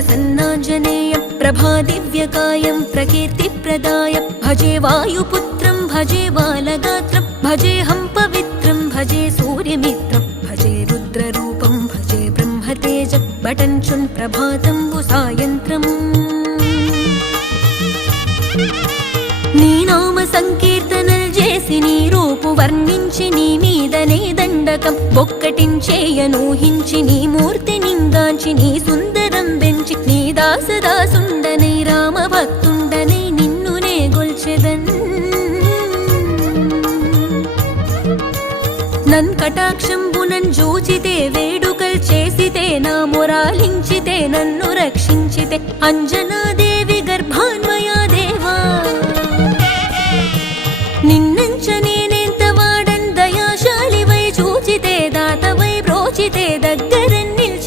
प्रसन्नाञ्जनेयं प्रभादिव्यकायं प्रकीर्तिप्रदायं भजे वायुपुत्रं भजे बालगात्रं भजेऽहं पवित्रं भजे सूर्यमित्रं भजे रुद्ररूपं भजे ब्रह्मतेजं बटञ्चुन् प्रभातं सायन्त्रम् నీ నామ సంకీర్తనలు చేసి నీ రూపు వర్ణించి నీ మీదనే దండకం ఒక్కటించేయనూహించి నీ మూర్తి నింగాంచి నీ సుందరం పెంచి నీ దాసదాసుండనై రామ భక్తుండనై నిన్నునే గొల్చెదన్ నన్ కటాక్షంబునన్ జూచితే వేడుకల్ చేసితే నా మొరాలించితే నన్ను రక్షించితే అంజనాదే